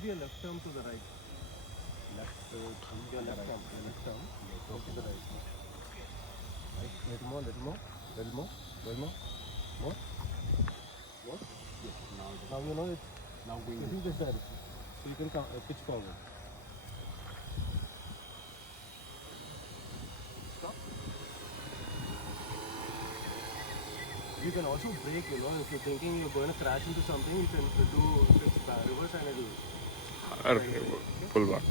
move your left arm to the right. Your left arm. Go to the right. Right. Little more. More. Yes. Now you know it's facing this direction. So you can pitch forward. Stop. You can also brake, if you're thinking you're going to crash into something, you can do reverse and it'll Okay, pull back.